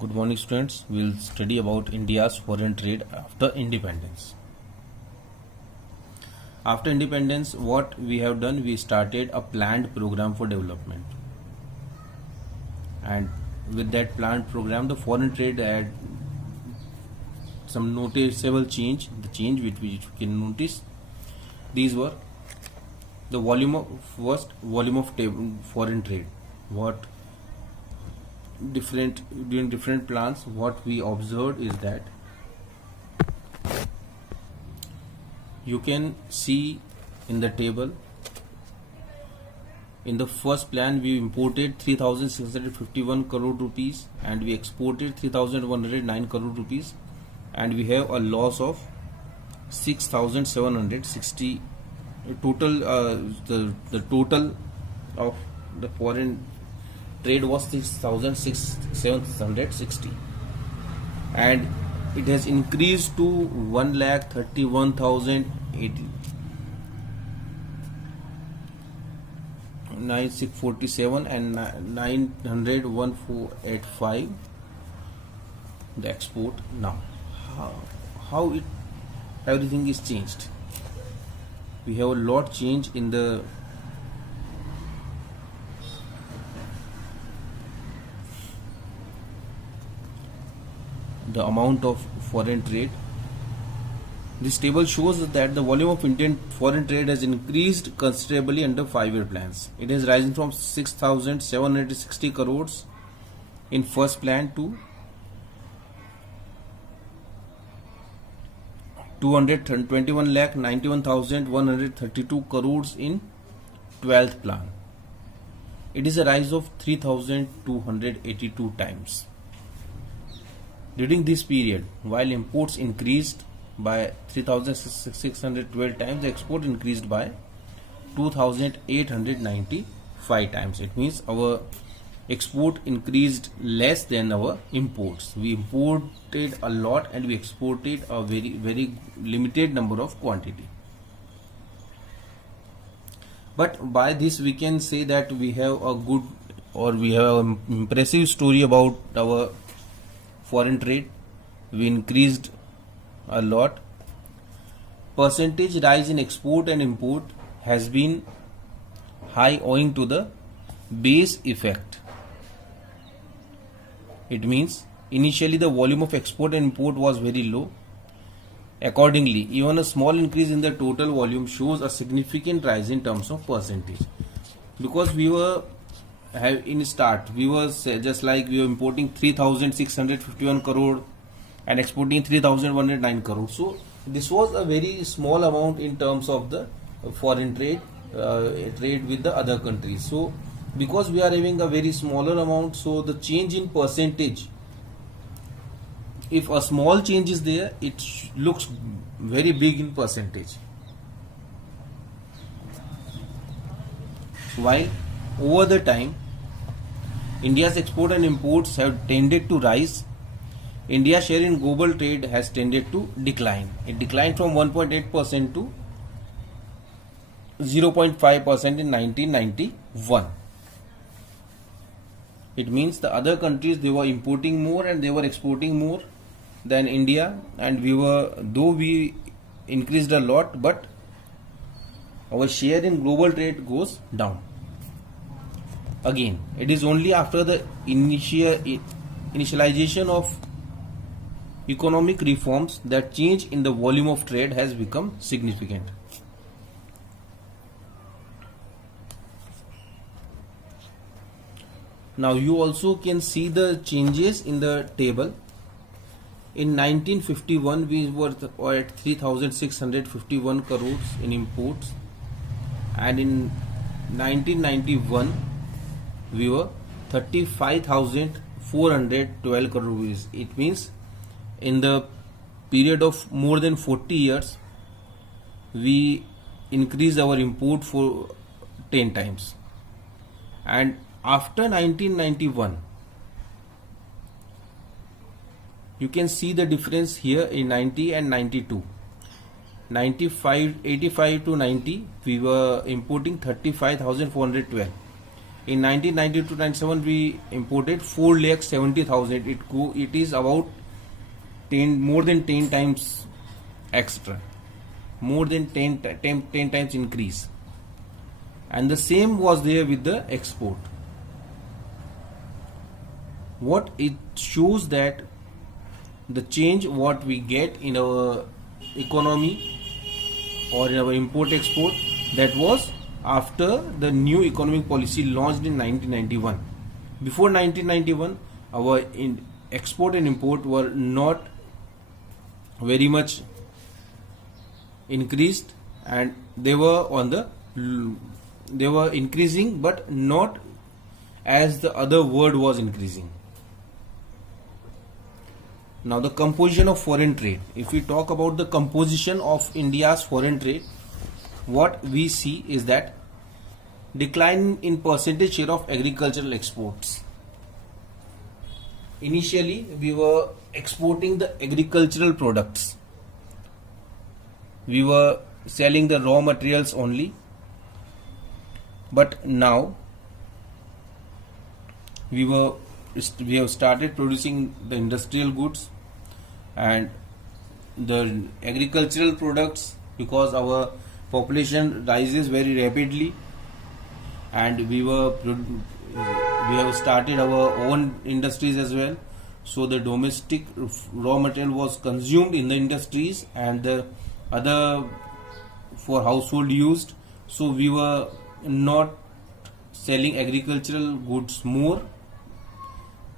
Good morning, students. We'll study about India's foreign trade after independence. After independence, what we have done, we started a planned program for development. And with that planned program, the foreign trade had some noticeable change. The change which we can notice, these were the volume of foreign trade. What during different plans, what we observed is that you can see in the table. In the first plan, we imported 3,651 crore rupees and we exported 3,109 crore rupees, and we have a loss of 6,760 total. The total of the foreign trade was 6,760, and it has increased to 1,31,096,47 and 900,1,485 the export. Now how it everything is changed. We have a lot change in the amount of foreign trade. This table shows that the volume of Indian foreign trade has increased considerably under 5-year plans. It has risen from 6,760 crores in first plan to 221,91,132 crores in 12th plan. It is a rise of 3,282 times. During this period, while imports increased by 3,612 times, the export increased by 2,895 times. It means our export increased less than our imports. We imported a lot and we exported a very limited number of quantity. But by this we can say that we have a good, or we have an impressive story about our foreign trade. We increased a lot. Percentage rise in export and import has been high owing to the base effect. It means initially the volume of export and import was very low. Accordingly, even a small increase in the total volume shows a significant rise in terms of percentage, because we were in start we were just like we were importing 3,651 crore and exporting 3,109 crore. So this was a very small amount in terms of the foreign trade with the other countries. So because we are having a very smaller amount, so the change in percentage, if a small change is there, it looks very big in percentage. While over the time, India's export and imports have tended to rise, India's share in global trade has tended to decline. It declined from 1.8% to 0.5% in 1991. It means the other countries, they were importing more and they were exporting more than India, and though we increased a lot, but our share in global trade goes down. Again, it is only after the initialization of economic reforms that change in the volume of trade has become significant. Now you also can see the changes in the table. In 1951, we were at 3,651 crores in imports, and in 1991 we were 35,412 crore rupees. It means in the period of more than 40 years, we increased our import for 10 times. And after 1991, you can see the difference here in 90 and 92. 85 to 90, we were importing 35,412. In 1992-97 we imported 4,70,000. It is about 10 more than 10 times extra, more than 10 times increase. And the same was there with the export. What it shows that the change what we get in our economy or in our import export, that was after the new economic policy launched in 1991. Before 1991 our export and import were not very much increased, and they were increasing but not as the other world was increasing. Now the composition of foreign trade. If we talk about the composition of India's foreign trade, what we see is that decline in percentage share of agricultural exports. Initially we were exporting the agricultural products. We were selling the raw materials only. But now we have started producing the industrial goods and the agricultural products, because our population rises very rapidly, and we have started our own industries as well. So the domestic raw material was consumed in the industries and the other for household used. So we were not selling agricultural goods more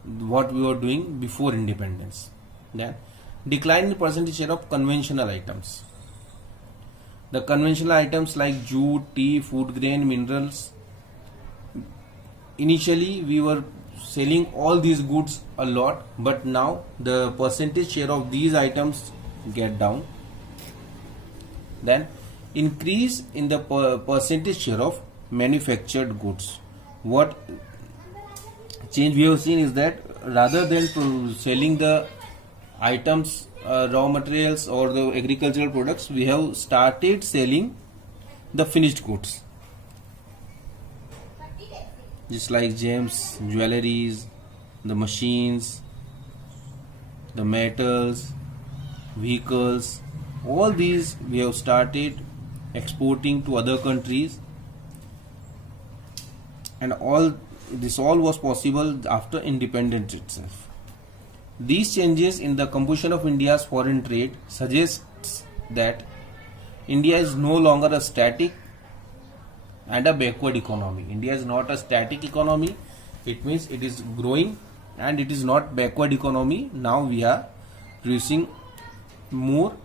what we were doing before independence. Then decline in percentage share of conventional items. The conventional items like jute, tea, food grain, minerals. Initially we were selling all these goods a lot, but now the percentage share of these items get down. Then increase in the percentage share of manufactured goods. What change we have seen is that rather than selling the items, raw materials or the agricultural products, we have started selling the finished goods, just like gems, jewelries, the machines, the metals, vehicles. All these we have started exporting to other countries, and all was possible after independence itself. These changes in the composition of India's foreign trade suggests that India is no longer a static and a backward economy. India is not a static economy. It means it is growing, and it is not backward economy. Now we are producing more,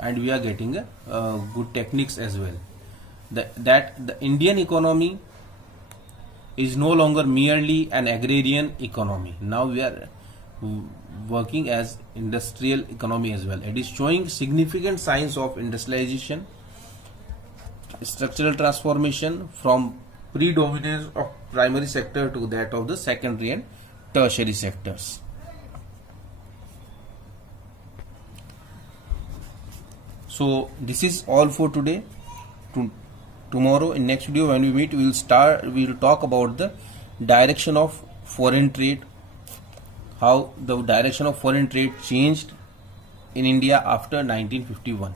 and we are getting good techniques as well. That the Indian economy is no longer merely an agrarian economy. Now we are working as industrial economy as well. It is showing significant signs of industrialization, structural transformation from predominance of primary sector to that of the secondary and tertiary sectors. So this is all for today. Tomorrow in next video when we meet, we will talk about the direction of foreign trade, how the direction of foreign trade changed in India after 1951.